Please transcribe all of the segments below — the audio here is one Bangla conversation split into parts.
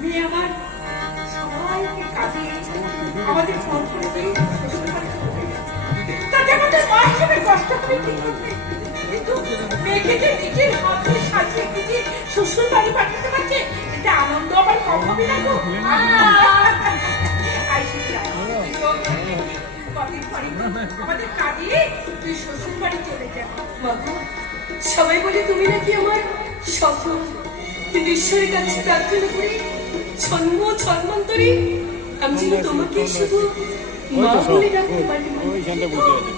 মেয়ে আমার সবাইকে কাঁদিয়ে আমাদের ফোন করে দিয়ে তাতে আমাদের মা হিসেবে কষ্ট করে কি করবে, কিন্তু মেয়েকে যে নিজের হাতে সাজিয়ে গুজিয়ে শ্বশুর বাড়ি পাঠাতে পারছে, এটা আনন্দ আমার কম হবে না গো। আমাদের কাঁদিয়ে তুই শ্বশুর বাড়ি চলে যা। সবাই বলে তুমি নাকি আমার স্বপ্ন, কিন্তু ঈশ্বরের কাছে প্রার্থনা করি জন্ম জন্মান্তরে আমি যেন তোমাকে শুধু মা বলে ডাকতে পারি।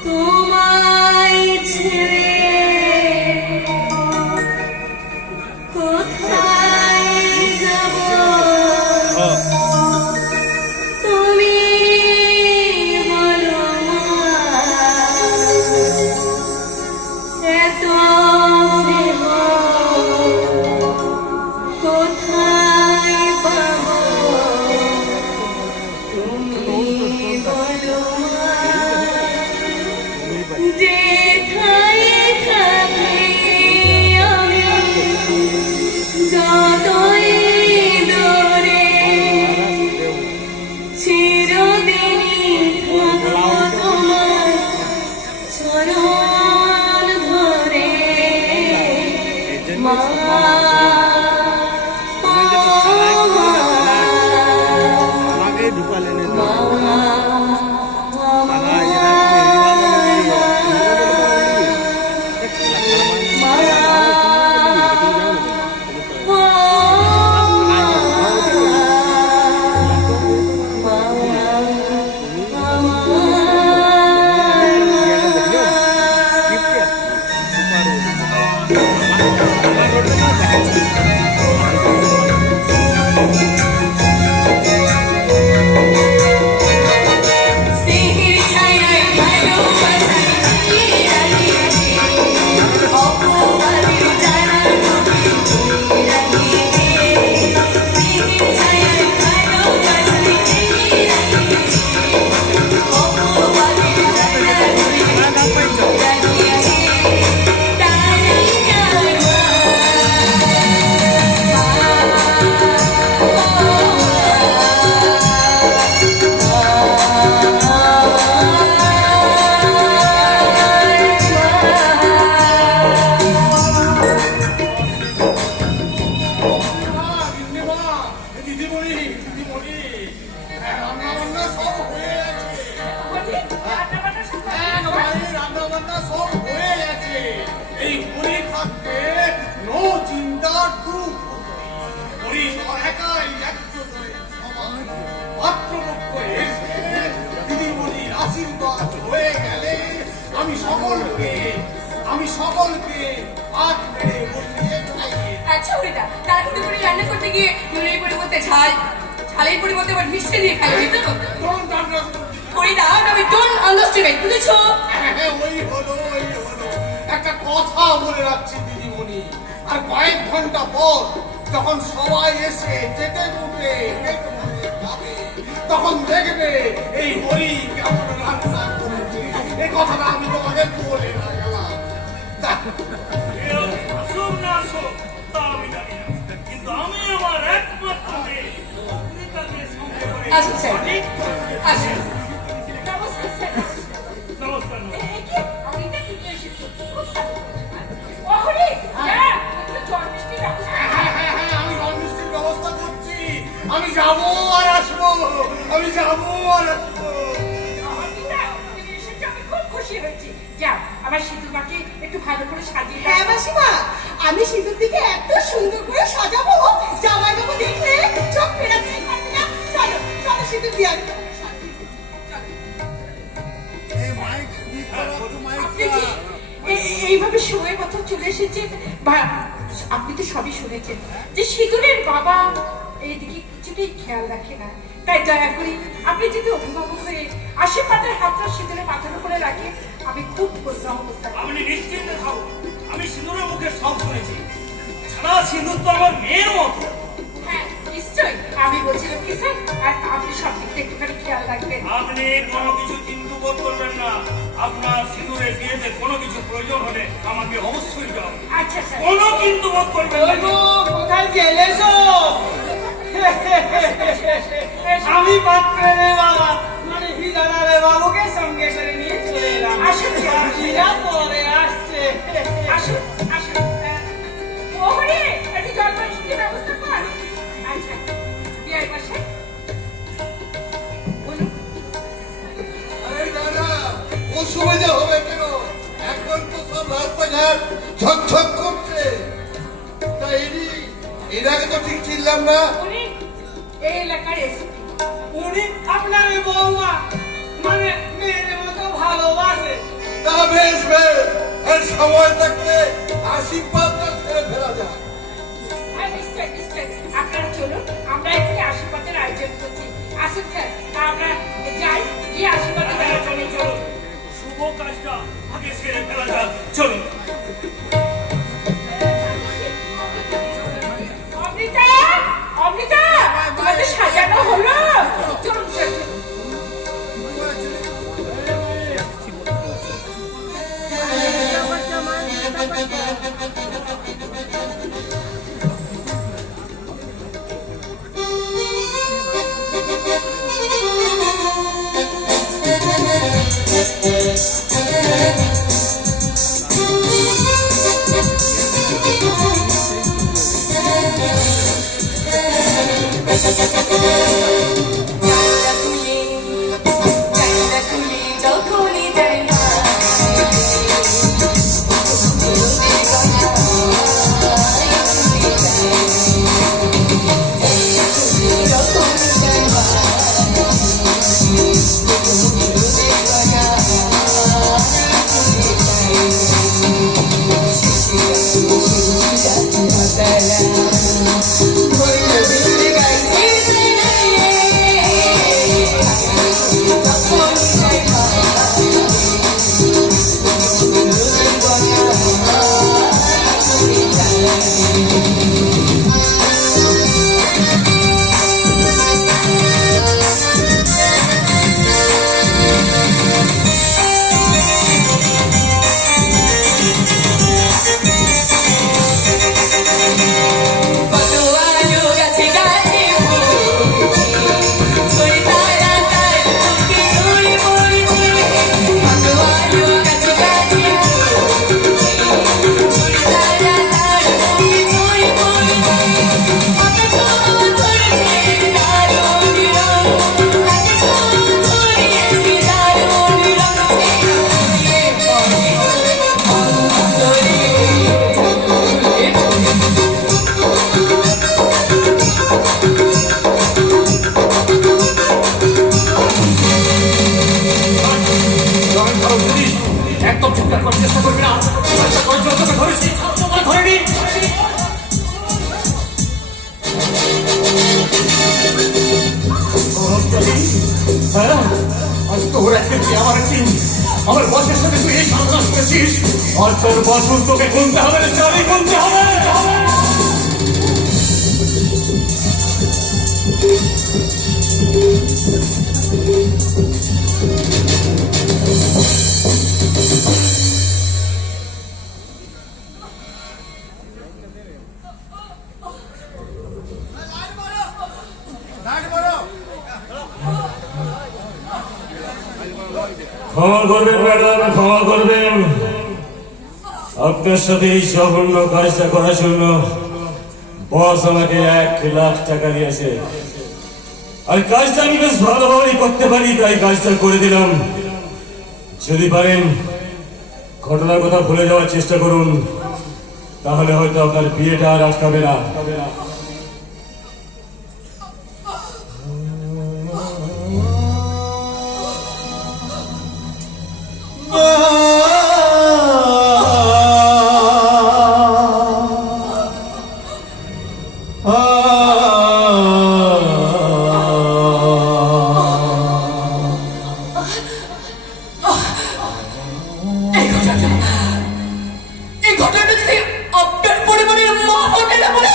তোমায় ছেড়ে কোথায় যাব তুমি বলো এত কোথায় পাবো তুমি বলো যেথায় থাকি আমি যতই দূরে চিরদিনই থাকবো তোমার চরণ ধরে মা। আমি সকলকে আজ মেরে বসিয়ে খাইয়ে। আচ্ছা ওটা তাড়াহুড়ো করে রান্না করতে গিয়ে নুনের পরিবর্তে ঝালের পরিবর্তে আবার মিষ্টি দিয়ে খাইবি তো? ওই দাও আমি ডোন্ট আন্ডারস্ট্যান্ড, বুঝেছো? ওই হলো একটা কথা বলে রাখছি দিদিমণি, আর কয়েক ঘন্টা পর যখন সবাই এসে যেতে উঠে যাবে তখন দেখবে এই হরি কেমন রান্না করেছে। এই কথাটা আমি তোমাকে বলে না গেলাম। আসুক না আসুক তা আমি জানি না, কিন্তু আমি আমার একমাত্র মেয়ে আচ্ছা স্যার আচ্ছা নমস্কার। আমি জন্মিষ্টির ব্যবস্থা করছি, আমি যাবো আর আসবো, আমি যাবো আর আসবো। আমি খুব খুশি হয়েছি। যাও আমার সিঁদুর মাকে একটু ভালো করে সাজিয়ে দাও। হ্যাঁ মাসিমা, আমি সিঁদুর দিকে এত সুন্দর করে সাজাবো জামাই বাবু দেখলে চোখ ফেরাতেই পারবে না। চলো চলো সিঁদুর দিয়ে আসবো। আপনি কি এইভাবে সময় মতো চলে এসেছেন? আপনি তো সবই শুনেছেন যে সিঁদুরের বাবা এইদিকে কিছুতেই খেয়াল রাখে না, তাই দয়া করি আপনি যদি অভিভাবক হয়ে আশীর্বাদের হাতটা সিঁদুরের মাথার উপরে রাখে আমি খুব অবস্থা। আপনি নিশ্চিন্তে থাকুন, আমি সিঁদুরের মুখে সব শুনেছি। ছাড়া সিঁদুর তো আমার মেয়ের মতো। হ্যাঁ নিশ্চয়ই, আমি বলছিলাম কি স্যার, আর আপনি সব দিকটা একটুখানি খেয়াল রাখবেন। আপনি কোনো কিছু চিন্তা বোধ করবেন না, আপনার সিঁদুরের বিয়েতে কোনো কিছু প্রয়োজন হলে আমাকে অবশ্যই যাও। আচ্ছা স্যার, কোনো কিন্তু বোধ করবেন না। কোথায় গেলে আমি পাত্রে বাবা মানে হিরানারে বাবুকে সঙ্গে করে নিয়ে চলে এলাম। আসুন, আর হীরা পরে আসছে। আসুন আসুন ওরে একটু জল পানির ব্যবস্থা কর। আচ্ছা বিয়ার পাশে বলুন। আরে দাদা, অসুবিধা হবে কেন? এখন তো সব রাস্তাঘাট ঝকঝক করছে। তা এর আগে তো ঠিক ছিলাম না। উনি এই এলাকার এসপি। উনি আপনার ওই বৌমা মানে মেয়ের মতো ভালোবাসে। তা বেশ বেশ, আর সময় থাকতে আশীর্বাদটা ছেড়ে ফেলা যায়। হ্যাঁ নিশ্চয় নিশ্চয় আপনারা চলুন, আমরা এখানে আশীর্বাদের আয়োজন করছি। আসুন স্যার আমরা যাই গিয়ে আশীর্বাদের হ্যাঁ, আয়োজন চলুন চলুন, শুভ কাজটা আগে সেরে ফেলা যাক। চলুন। অমৃতা অমৃতা তোমাদের সাজানো হলো? চলুন চলুন। একদম চিন্তা করার চেষ্টা করবি না। চেষ্টা করার জন্য তোকে ধরেছি, তোকে ধরেনি। হ্যাঁ, আজ তোর একদিন কি আমার একদিন। আমার বসের সাথে তুই এই সর্বনাশ করেছিস। আর তোর বসুন তোকে গুনতে হবে না, চাবি গুনতে হবে। ক্ষমা করবেন ম্যাডাম, ক্ষমা করবেন। আপনার সাথে এই জঘন্য কাজটা করার জন্য বস আমাকে 1,00,000 টাকা দিয়েছে। আর কাজটা আমি বেশ ভালোভাবেই করতে পারি, তাই কাজটা করে দিলাম। যদি পারেন ঘটনার কথা ভুলে যাওয়ার চেষ্টা করুন, তাহলে হয়তো আপনার বিয়েটা আর আটকাবে না। এই ঘটনাটা যদি আপনার পরিবারের মা বোনেরা বলে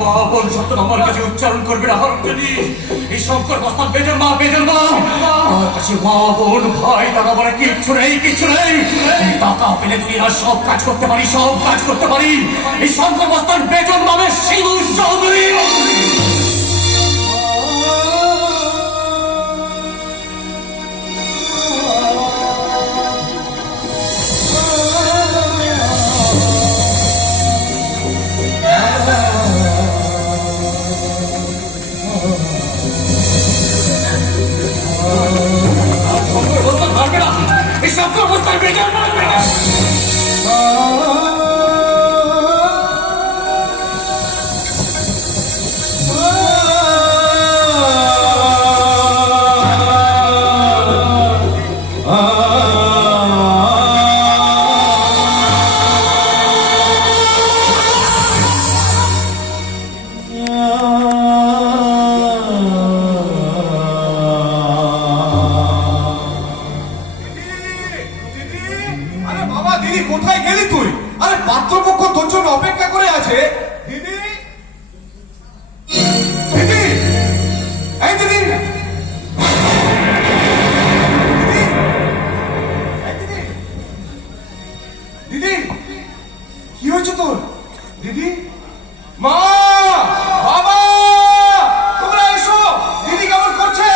মা বোন শব্দ আমার কাছে উচ্চারণ করবে না হরঞ্জনী। এই শঙ্কর বস্তান বেজর মা আমার কাছে মা বোন ভাই দাদা বলে কিচ্ছু নেই, কিচ্ছু নেই। টাকা পেলে দুনিয়ার সব কাজ করতে পারি, সব কাজ করতে পারি। এই শঙ্কর বস্তান বেজর নামে শিবু চৌধুরী। আরে বাবা, দিদি কোথায় গেলি তুই? আরে পাত্রপক্ষ তোর জন্য অপেক্ষা করে আছে। দিদি, দিদি, এই দিদি, দিদি, এই দিদি, দিদি, কি হয়েছে তোর? দিদি, মা, বাবা, তোমরা এসো। দিদি কেমন করছে?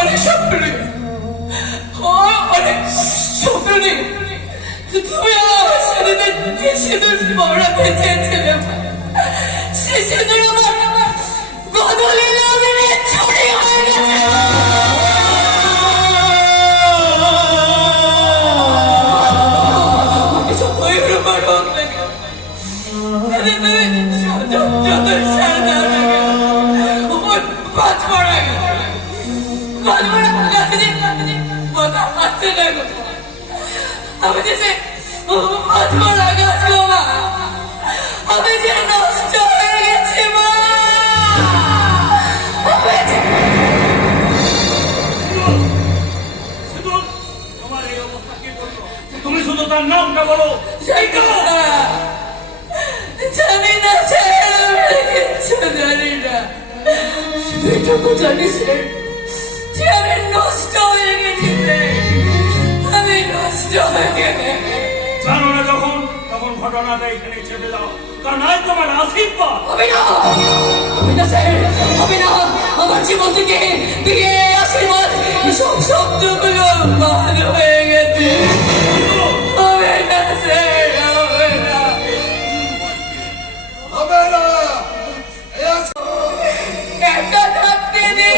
অনেক স্বপ্ন নেই, অনেক স্বপ্ন নেই। তুমি আমার সাথে যে সিঁদুর পড়াতে চেয়েছিলে, সে সিঁদুর আমার বদলে ছড়ি হয়ে গেছে। আমি যে আমি যে নষ্ট হয়ে গেছি মা। তোমার এই অবস্থা কি করলো? তুমি শুধু তার নামটা বলো। জানি না কিচ্ছু জানি না, এটুকু জানি স্যার যে আমি নষ্ট হয়ে গেছি। আমি নষ্ট হয়ে গেছি। জানো না যখন তখন ঘটনাটা এখানে ছেড়ে দাও, কারণ আজ তোমার আশীর্বাদ। আমি না স্যার, আমি না। আমার জীবন থেকে বিয়ে আশীর্বাদ সব শব্দগুলো বাদ হয়ে গেছে। হবে না স্যার, হবে না, হবে না। একা থাকতে দে।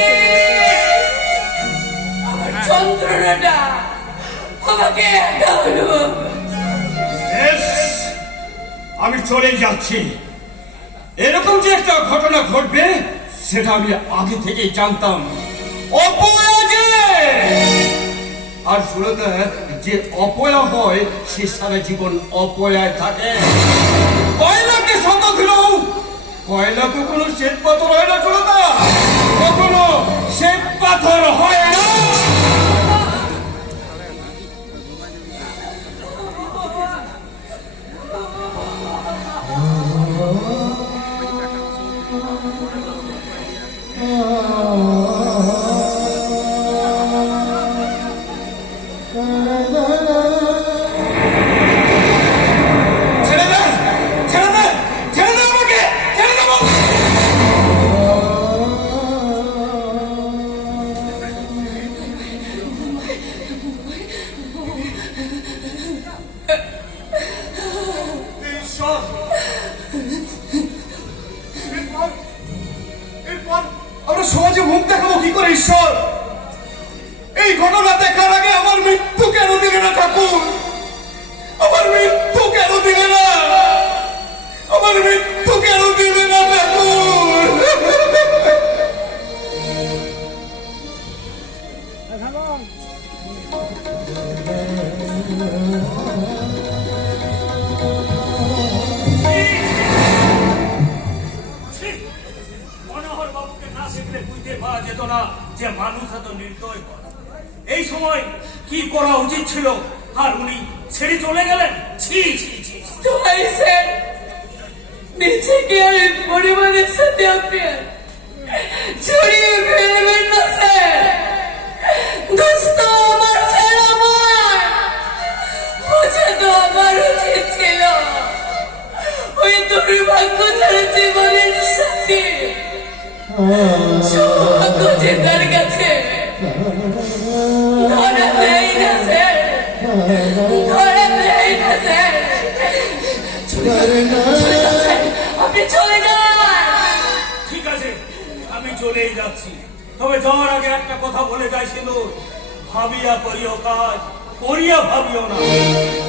আমার যন্ত্রণাটা আমাকে একা অনুভব। বেশ, আমি চলে যাচ্ছি। এরকম যে একটা ঘটনা ঘটবে সেটা আমি আগে থেকেই জানতাম। অপয়া আর শুরুতে যে অপয়া হয় সে সারা জীবন অপয়ায় থাকে। কয়লাকে সঙ্গ দিল, কয়লা কখনো শ্বেত পাথর হয় না শুরুতা, কখনো শ্বেত পাথর হয় না। ছেড়ে দে, ছেড়ে দে, ছেড়ে দে আমাকে, ছেড়ে দে আমাকে। ঈশ্বর, এরপর আমরা সমাজে মুখ দেখাবো কি করে? ঈশ্বর, এই ঘটনা দেখার আগে আমার মৃত্যু কেন দিলে না ঠাকুর? আমার মৃত্যু কেন দিলে না? আমার মৃত্যু কেন দিলে না ঠাকুর? মনোহর বাবুকে না শিখলে বুঝতে পারা যেত না যে মানুষ এত নির্দয় হয়। এই সময় কি করা উচিত ছিল, আর উনি ছেড়ে চলে গেলেন। ছি ছি ছি। দোহাই স্যার, নিজেকে আর এই পরিবারের সাথে আপনি ছড়িয়ে ফেলবেন না স্যার। দোস্ত আমার স্যার, আমার বোঝা তো আমার উচিত ছিল। ওই দুর্ভাগ্য ছাড়া জীবনের সাথে সৌভাগ্য জেতার কাছে ধরা দেয় না স্যার, ধরা দেয় না স্যার। চলে যান স্যার, আপনি চলে যান। ঠিক আছে, আমি চলেই যাচ্ছি। তবে যাওয়ার আগে একটা কথা বলে যাই, সিঁদুর, ভাবিয়া করিও কাজ, করিয়া ভাবিও না।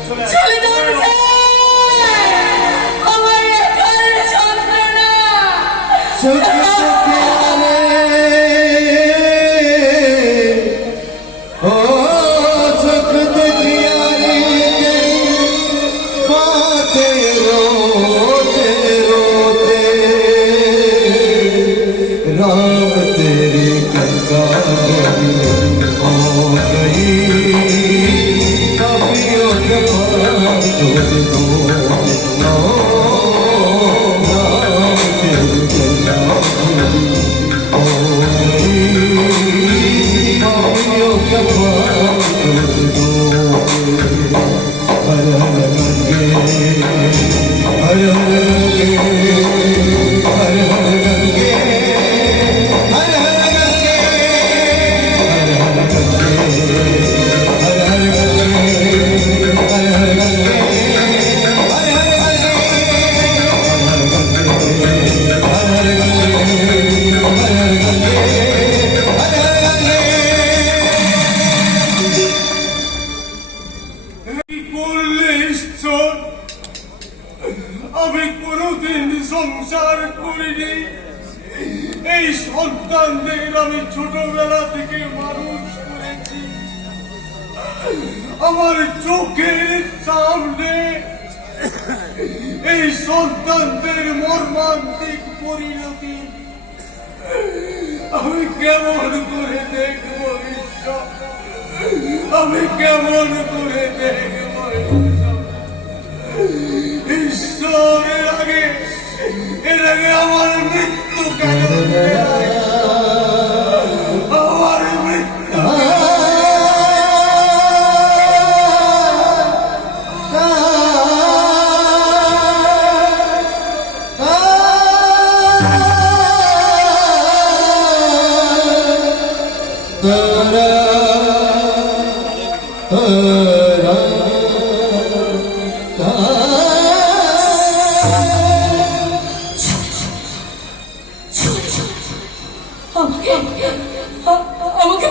চলে আয়। চলে যান স্যার, আমার একার যন্ত্রণা। राम तेरी गंगा हो गई, कवियों के पास दो राम तेरी गंगा हो गई, कवियों के पास दो हर हर गंगे, हर हर गंगे, हर हर गंगे, हर हर गंगे, हर हर गंगे, हर हर गंगे, हर हर गंगे, हर हर गंगे, हर हर गंगे, हर हर गंगे, हर हर गंगे। কি করলে ঈশ্বর? আমি কোনোদিন সংসার করিনি। এই সন্তানদের আমি ছোটবেলা থেকে মানুষ করেছি। আমার চোখের সামনে এই সন্তানদের মর্মান্তিক পরিণতি আমি কেমন করে দেখবো ঈশ্বর? আমি কেমন করে দেখবো ঈশ্বর? ঈশ্বরের আগে আমার মৃত্যু কেন দেয়? আমার মৃত্যু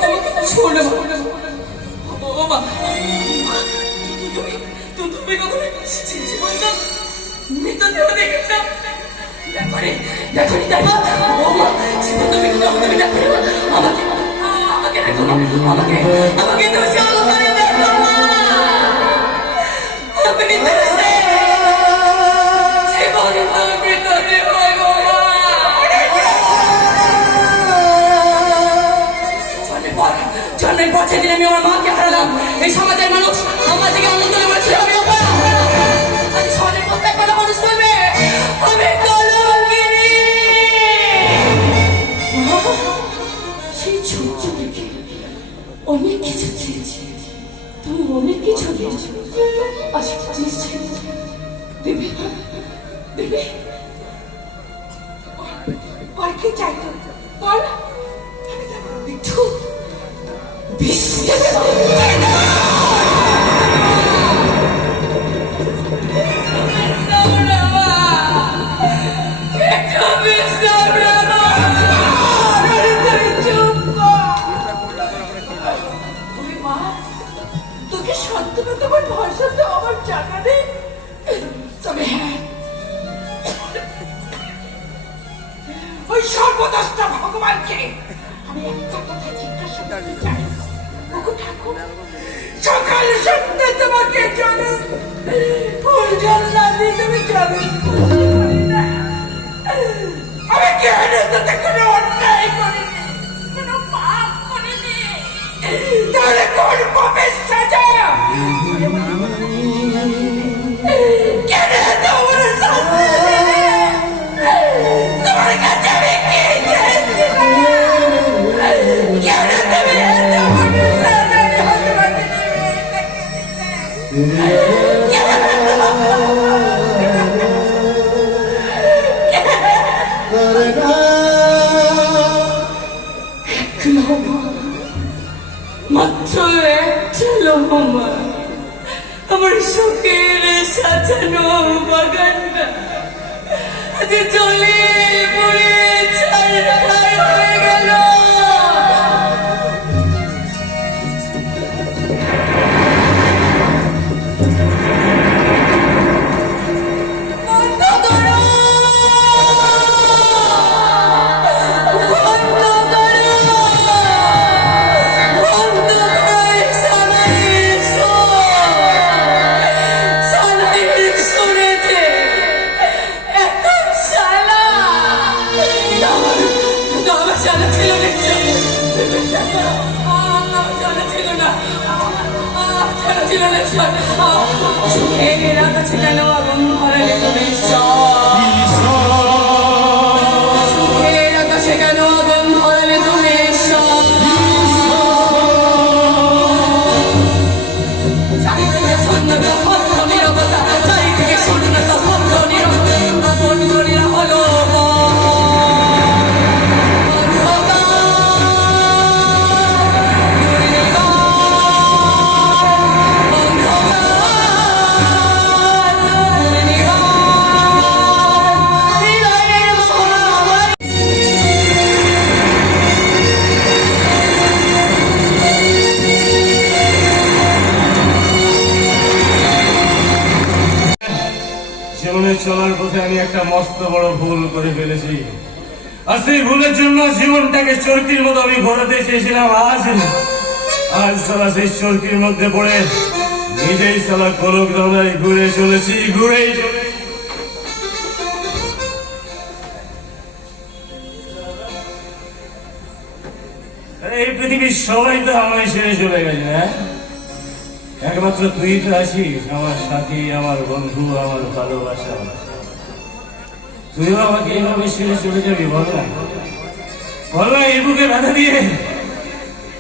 আমাকে ছোড়ো। ও মা, তুমি কখনো জীবনটা মৃতদেহ দেখেছ? দেখো দেখো, ও মা, তুমি কখনো দেখো? আমাকে দেখো, আমাকে তো চালু করে দেখো মা। আমি তো জীবন মৃতদেহ গো মা। জন্মের পর সেদিন আমি আমার মাকে হারালাম। এই সমাজের মানুষ আমার দিকে আনন্দ করেছিল, আমি আজ সমাজের প্রত্যেকটা মানুষ বলবে আমি কলঙ্কিনী। সেই ছোট্ট থেকে অনেক কিছু চেয়েছি, তুমি অনেক কিছু দিয়েছ। আজ একটা জিনিস চাই, দেবে দেবে? আর কি চাইতো বল? একটু বিশ্রাম তোকে সান্ত্বনা দেওয়ার ভাষা তো আমার জানা নেই। তবে হ্যাঁ, ওই সর্বদষ্টা ভগবানকে আমি একটা কথা জিজ্ঞাসা করতে চাই। ওগো ঠাকুর, সকাল সন্ধ্যা তোমাকে চলো ফুল জল না দিয়ে তুমি চলো আমি কেন তাতে কোনো অন্যায় করিনি, কোনো পাপ করিনি, তাহলে লোমা, মাত্র একটা লোমা, আমার সুখের সাজানো বাগানটা আজ জলে পড়ে ছারখার হয়ে গেল। বন্ধ করো! বন্ধ করো! বন্ধ করো এই সানাইয়ের সুর! সানাইয়ের সুরেতে এত জ্বালা! আমার জানা ছিল না, জানা ছিল না, জানা ছিল না ঈশ্বর। সুখের আকাশে কেন আগুন ধরালে তুমি ঈশ্বর? সুখের আকাশে কেন আগুন ধরালে তুমি ঈশ্বর? চারিদিকে শূন্যতা, শব্দ নীরবতা, চারিদিকে শূন্যতা, শব্দ নীরবতা, আপন করিয়া হলো জীবনে চলার পথে আমি একটা মস্ত বড় ভুল করে ফেলেছি, আর সেই ভুলের জন্য জীবনটাকে চরকির মতো আমি ঘোরাতে চেয়েছিলাম। আজ সালা সেই চরকির মধ্যে পড়ে নিজেই সালা কলক দাদাই ঘুরে চলেছি, ঘুরেই চলেছি। এই পৃথিবীর সবাই তো আমায় ছেড়ে চলে গেছে, হ্যাঁ? একমাত্র তুই তো আছিস আমার সাথী, আমার বন্ধু, আমার ভালোবাসা। তুইও আমাকে এইভাবে ছেড়ে চলে যাবি? বল না, বল না, এই বুকে বাধা দিয়ে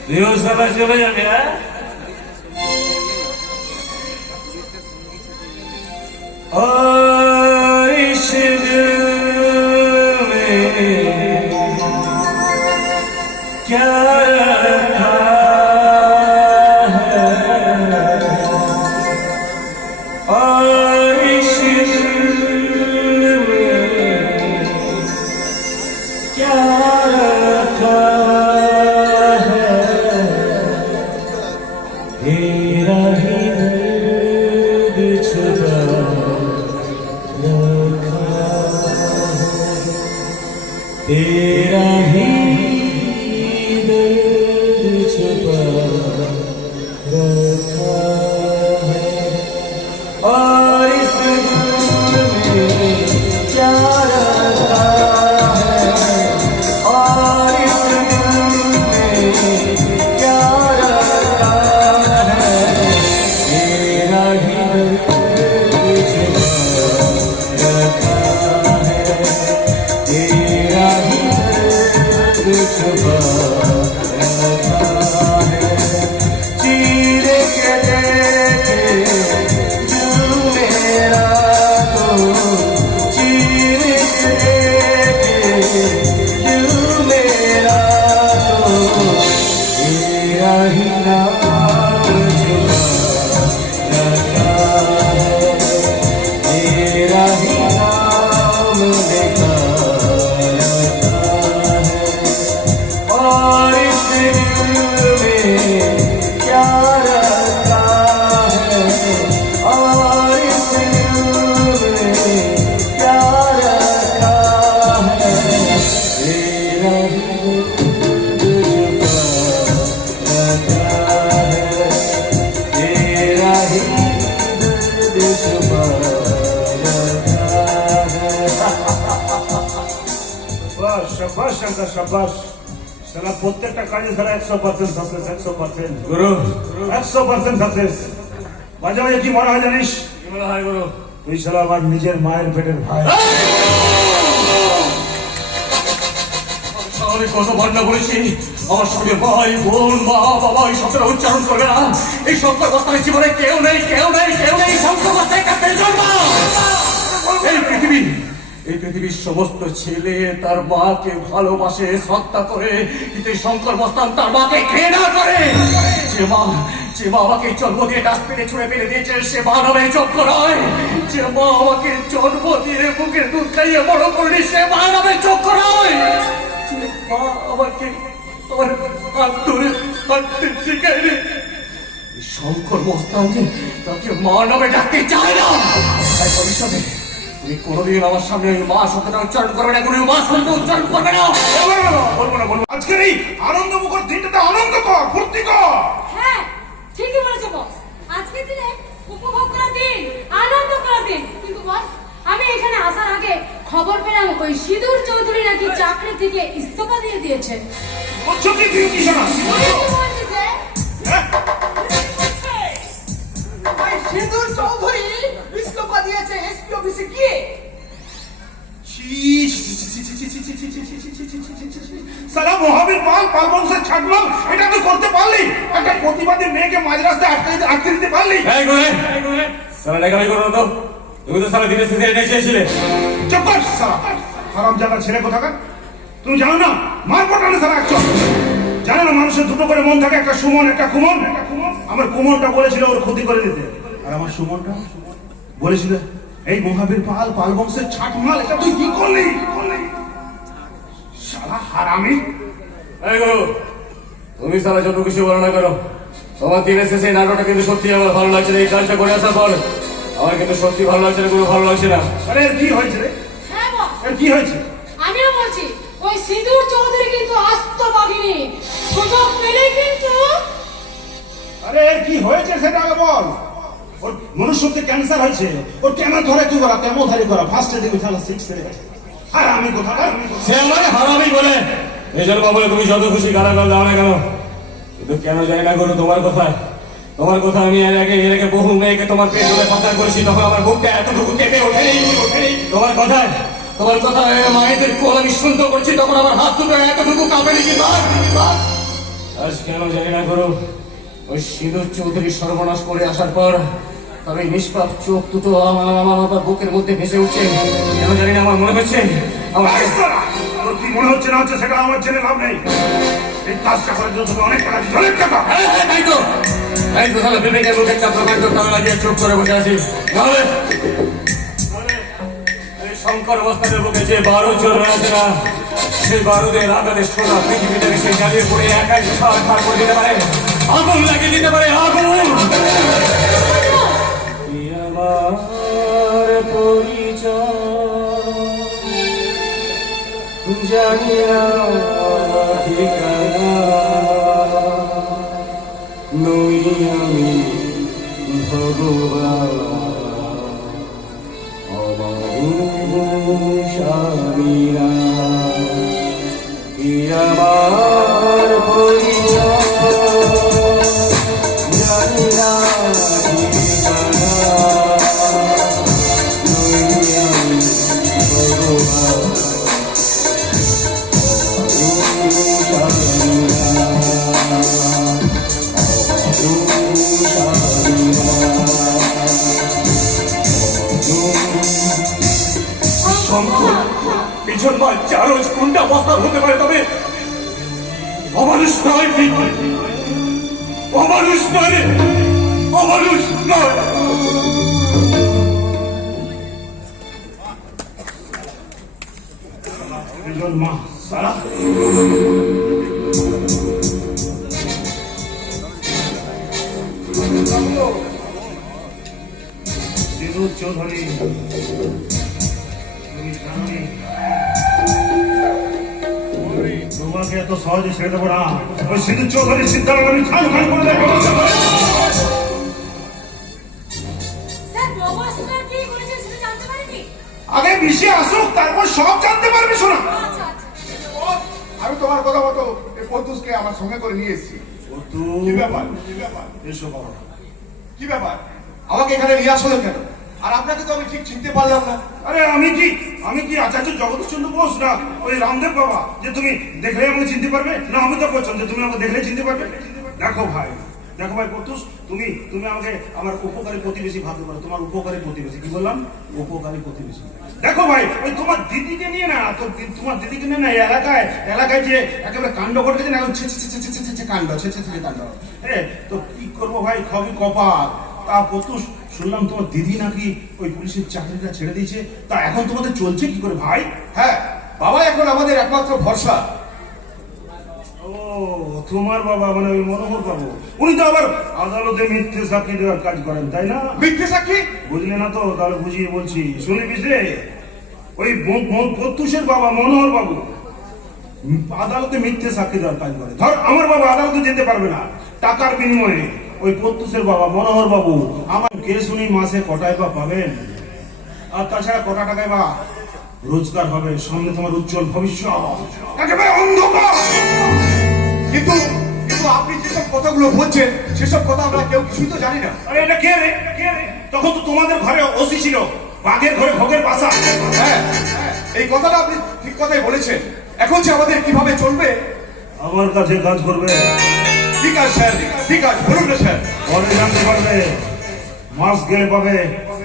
তুইও সালা চলে যাবি? হ্যাঁ, क्या रखा है और इश्क में क्या रखा है, तेरा ही दर्द छुपा रखा है, तेरा ही और इस में क्या रखा है, और इस में क्या रखा है, तेरा ही दर्द छुपा रखा है, तेरा ही दर्द छुपा रखा है। चीर के देखे शाबाश शंकर शाबाश साला প্রত্যেকটা কাজে সারা 100% সাকসেস 100% গুরু 100% সাকসেস। মাঝে মাঝে কি মনে হয় জানিস? কি মনে হয় গুরু? তুই সালা আমার নিজের মায়ের পেটের ভাই। আমি কত ভান্ডা বলেছি আমার সঙ্গে ভাই বোন মা বাবা এই শব্দটা উচ্চারণ করবে না। এই শব্দ অবস্থায় জীবনে কেউ নেই, কেউ নেই, কেউ নেই। শব্দ অবস্থায় কাটতে জন্ম এই এই পৃথিবীর সমস্ত ছেলে তার মাকে ভালোবাসে, শ্রদ্ধা করে, কিন্তু এই শঙ্কর মস্তান তার মাকে ঘৃণা করে। যে মা আমাকে জন্ম দিয়ে ডাস্টবিনে ছুঁড়ে ফেলে দিয়েছে, সে মা নামে যোগ্য নয়। যে মা আমাকে জন্ম দিয়ে বুকের দুধ খাইয়ে বড় করেনি, সে মা নামে যোগ্য নয়। যে মা আমাকে আমার হাত ধরে হাঁটতে শিখায়নি, এই শঙ্কর মস্তান যে তাকে মা নামে ডাকতে চায় না। তাই ভবিষ্যতে তুমি কোনোদিন আমার সামনে ওই মা শব্দটা উচ্চারণ করবে না, কোনো মা শব্দ উচ্চারণ করবে না। বলবো না। আজকের এই আনন্দ মুখর দিনটাতে আনন্দ কর, ফুর্তি কর। হ্যাঁ, ঠিকই বলেছো বস। আজকের দিনে উপভোগ করার দিন, আনন্দ করার দিন। কিন্তু বস, আমি এখানে আসার আগে খবর পেলাম ওই সিঁদুর চৌধুরী নাকি চাকরি থেকে ইস্তফা দিয়ে দিয়েছে। বলছো কি তুই কি শোনা? ওই তো বলছে যে, হ্যাঁ? ভাই সিঁদুর চৌধুরী ইস্তফা দিয়েছে এসপি অফিসে গিয়ে। সালা মহাবীর পাল বংশের ছাটমাল, এটা তুই করতে পারলি? একটা প্রতিবাদী মেয়েকে মাঝ রাস্তায় আটকে দিতে পারলি? সারা লেখালেখি করো না তো, তুমি তো সারা দিনের শেষে এটাই চেয়েছিলে। চুপ কর সালা, হারাম জায়গার ছেলে কোথাকার। তুমি জানো না মার পটানো সালা একজন, জানো না মানুষের দুটো করে মন থাকে, একটা সুমন একটা কুমন। আমার কুমনটা বলেছিল ওর ক্ষতি করে দিতে, আর আমার সুমনটা বলেছিল এই মহাবীর পাল বংশের ছাটমাল, এটা তুই কি করলি? শালা হারামি। এই গো, তুমি সারা যত কিছু বর্ণনা করো, তোমার দিনের শেষে এই নাটকটা কিন্তু সত্যি আমার ভালো লাগছে না। এই কাজটা করে আসার পর আমার কিন্তু সত্যি ভালো লাগছে না, কোনো ভালো লাগছে না। আরে এর কি হয়েছে রে? হ্যাঁ বস, এর কি হয়েছে? আমিও বলছি ওই সিঁদুর চৌধুরী কিন্তু আস্ত বাঘিনী, সুযোগ পেলে কিন্তু। আরে এর কি হয়েছে সেটা আগে বল। ওর মনুষ্যত্বে ক্যান্সার হয়েছে, ওর কেমো ধরে কি করা, কেমো ধারি করা, ফার্স্ট এডে বিছানা 6 এর কাছে। আর আমি কোথাকার? সে আমার হারামি বলে এই জন্য বলে তুমি যত খুশি গালাগাল দাও না কেন, কিন্তু কেন জানি না করো তোমার কথা আমি এর আগে বহু মেয়েকে তোমার পেট ধরে পাচার করেছি, তখন আমার বুকটা এতটুকু কেঁপে ওঠেনি। তোমার কথায় মায়েদের কোল আমি শুনতে করছি, তখন আমার হাত দুটো এতটুকু কাঁপেনি কি আজ কেন জানি না করো ওই সিঁদুর চৌধুরী সর্বনাশ করে আসার পর তবে নিষ্পাপ চোখ দুটো আমার বুকের মধ্যে ভেসে উঠছে। কেন জানি না আমার মনে হচ্ছে আমার তোর কি মনে হচ্ছে না হচ্ছে সেটা আমার জেনে লাভ নেই। এই কাজটা করার জন্য তোকে অনেক টাকা দিতে, অনেক টাকা। তাই তো তাহলে বিবেকের মুখে একটা প্রকাণ্ড টাকা লাগিয়ে চুপ করে বসে আছি। নাহলে এই শঙ্কর মস্তানের বুকে যে 12 জন রয়েছে না, সেই 12 দের আগাদের সোনা পৃথিবীতে সে জ্বালিয়ে পড়ে একাই ছাড় করে দিতে পারে, আগুন লাগিয়ে দিতে পারে, আগুন। আমার পরিচয় জানি না ঠিকানা, নই আমি ভগবান, আমার স্বামীরা কি আমার পরিচয় জানি না ঠিকানা, নই আমি ভগবান, পিছন বা চারজ কোনটা বস্তা হতে পারে, তবে অমানুষ নয়, অমানুষ নয়, অমানুষ নয়। একজন মা সারা সিঁদুর চৌধুরী, তুমি জানি তোমাকে এত সহজে ছেড়ে দেবো না। ওই সিঁদুর চৌধুরীর সিদ্ধান্ত আমি খান করে দেবো। স্যার, প্রবাসটা কি করেছে সেটা জানতে পারিনি। আগে মিশে আসুক, তারপর সব জানতে পারবে। শোনা, আচ্ছা আচ্ছা। আমি তোমার কথা মতো এই পদ্মুসকে আমার সঙ্গে করে নিয়ে এসেছি। কি ব্যাপার? এসো বাবা। কি ব্যাপার আমাকে এখানে নিয়ে আসলে কেন? আর আপনাকে তো আমি ঠিক চিনতে পারলাম না। আরে আমি কি আচার্য জগদীশচন্দ্র বোস না ওই রামদেব বাবা, যে তুমি দেখলে আমাকে চিনতে পারবে? না অমিতাভ বচ্চন, যে তুমি আমাকে দেখলে চিনতে পারবে? দেখো ভাই, দেখো ভাই প্রত্যুষ, তুমি তুমি আমাকে আমার উপকারী প্রতিবেশী ভাবতে পারো। তোমার উপকারী প্রতিবেশী, কি বললাম? উপকারী প্রতিবেশী। দেখো ভাই, ওই তোমার দিদিকে নিয়ে না, তো তোমার দিদিকে নিয়ে না এই এলাকায় যে একেবারে কাণ্ড ঘটেছে না, ছে ছে ছে ছে ছে ছে ছে কাণ্ড, ছে ছে ছে কাণ্ড। হ্যাঁ, তো কি করবো ভাই, খুবই কপাল। তা প্রত্যুষ, শুনলাম তোমার দিদি নাকি ওই পুলিশের চাকরিটা ছেড়ে দিয়েছে, তা এখন তোমাদের চলছে কি করে ভাই? হ্যাঁ, বাবা এখন আমাদের একমাত্র ভরসা। ও, তোমার বাবা মানে ওই মনোহর বাবু, উনি তো আবার আদালতে মিথ্যে সাক্ষী দেওয়ার কাজ করেন, তাই না? মিথ্যে সাক্ষী? বুঝলে না তো, তাহলে বুঝিয়ে বলছি, শুনে বুঝলে। ওই প্রত্যুষের বাবা মনোহর বাবু আদালতে মিথ্যে সাক্ষী দেওয়ার কাজ করে। ধর আমার বাবা আদালতে যেতে পারবে না, টাকার বিনিময়ে ওই প্রত্যুষের বাবা মনোহর বাবু আমার কেস উনি মাসে কটায় বা পাবেন, আর তাছাড়া কটা টাকায় বা রোজগার হবে, সামনে তোমার উজ্জ্বল ভবিষ্যৎ, একেবারে অন্ধকার। কিন্তু কিন্তু আপনি যেসব কথাগুলো বলছেন সেসব কথা আমরা কেউ কিছুই তো জানি না। আরে এটা কে রে? তখন তো তোমাদের ঘরে ওসি ছিল, বাঘের ঘরে ভোগের বাসা। হ্যাঁ, এই কথাটা আপনি ঠিক কথাই বলেছেন। এখন যে আমাদের কিভাবে চলবে? আমার কাছে কাজ করবে। ঠিক আছে স্যার, ঠিক আছে, বলুন না স্যার। পরে জানতে পারবে, মাস গেলে পাবে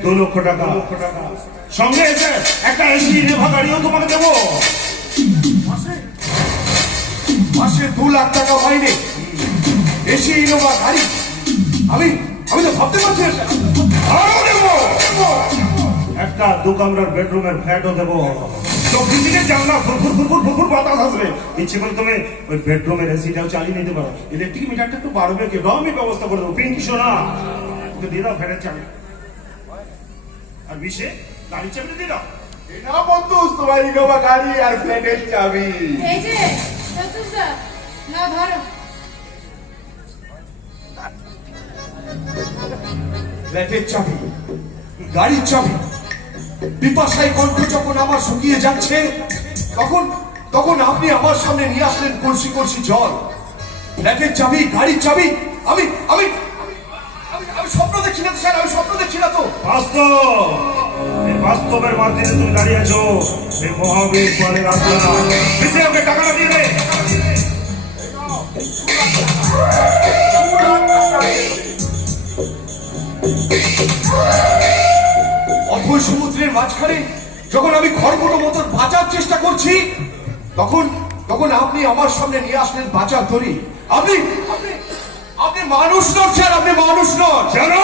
2 লক্ষ টাকা। সঙ্গে এসে একটা এসি ইনোভা গাড়িও তোমাকে দেবো। মাসে 2 লাখ টাকা মাইনে, এসি ইনোভা গাড়ি, আমি তো ভাবতে পারছি না স্যার। আরো দেবো, একটা 2 কামরার বেডরুমের ফ্ল্যাটও দেবো। চব্বিশ দিনের জানলা ফুরফুর বাতাস আসবে। ইচ্ছে করে তুমি ওই বেডরুমের এসিটাও চালিয়ে নিতে পারো। ইলেকট্রিক মিটারটা একটু বাড়বে, কি আমি ব্যবস্থা করে দেবো। পিঙ্কি সোনা, ওকে দিয়ে দাও ফ্ল্যাটের চাবি, আর বিশে গাড়ির চাবিটা দিয়ে দাও। এটা বন্ধু, তোমার ইনোভা গাড়ি আর ফ্ল্যাটের চাবি। এই যে চতুর্দা, না ধরো। ফ্ল্যাটের চাবি, গাড়ির চাবি। বিপাশায় কণ্ঠ যখন আমার শুকিয়ে যাচ্ছে, তখন আপনি আমার সামনে নিয়ে আসলেন কলসি কলসি জল। ফ্ল্যাটের চাবি, গাড়ির চাবি। আমি আমি আমি স্বপ্ন দেখছি না তো স্যার, আমি স্বপ্ন দেখছি না তো। বাস্তব, এই বাস্তবের মাধ্যমে তুমি দাঁড়িয়ে আছো। এই মহাবীর পরে রাখলা, বিশে ওকে টাকাটা দিয়ে দে। অথই সমুদ্রের মাঝখানে যখন আমি খড়কুটো মতন বাঁচার চেষ্টা করছি, তখন আপনি আমার সামনে নিয়ে আসলেন বাঁচার তরি। আপনি মানুষ নন স্যার, আপনি মানুষ নন। জানো,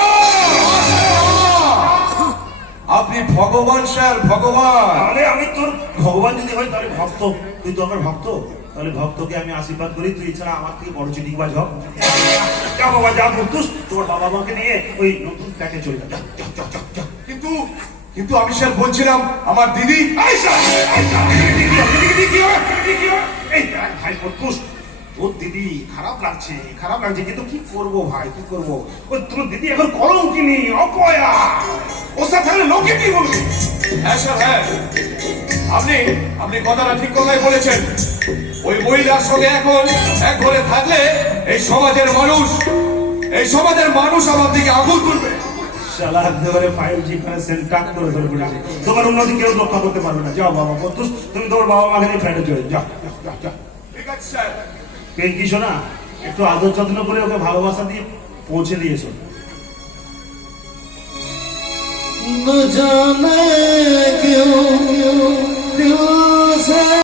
আপনি ভগবান স্যার, ভগবান। তাহলে আমি তোর ভগবান যদি হয় তাহলে ভক্ত, তুই তো আমার ভক্ত, তাহলে ভক্তকে আমি আশীর্বাদ করি, তুই এছাড়া আমার থেকে বড় চিটিংবাজ হোক। যা বাবা যা, প্রত্যুষ তোমার বাবা মাকে নিয়ে ওই নতুন ফ্ল্যাটে চলে যা। কিন্তু আমি স্যার বলছিলাম আমার দিদি। ভাই প্রত্যুষ, ওর দিদি খারাপ লাগছে, কিন্তু কি করবো ভাই, কি করবো? ওই তোমার দিদি এখন কলঙ্কিনী, অপয়া, ওর সাথে থাকলে লোকে কি বলবে? হ্যাঁ স্যার, হ্যাঁ, আপনি কথাটা ঠিক কথাই বলেছেন। ওই মহিলার সঙ্গে এখন এক ঘরে থাকলে এই সমাজের মানুষ আমার দিকে আগুন তুলবে। শালা একেবারে 5G টাক করে ধরে পড়েছে। তোমার উন্নতি কেউ রক্ষা করতে পারবে না। যাও বাবা প্রত্যুষ, তুমি তোমার বাবা মাকে নিয়ে ফ্ল্যাটে চলে যাও। ঠিক আছে স্যার। পিঙ্কি সোনা, একটু আদর যত্ন করে ওকে ভালোবাসা দিয়ে পৌঁছে দিয়েছো। न जाने क्यों दिल से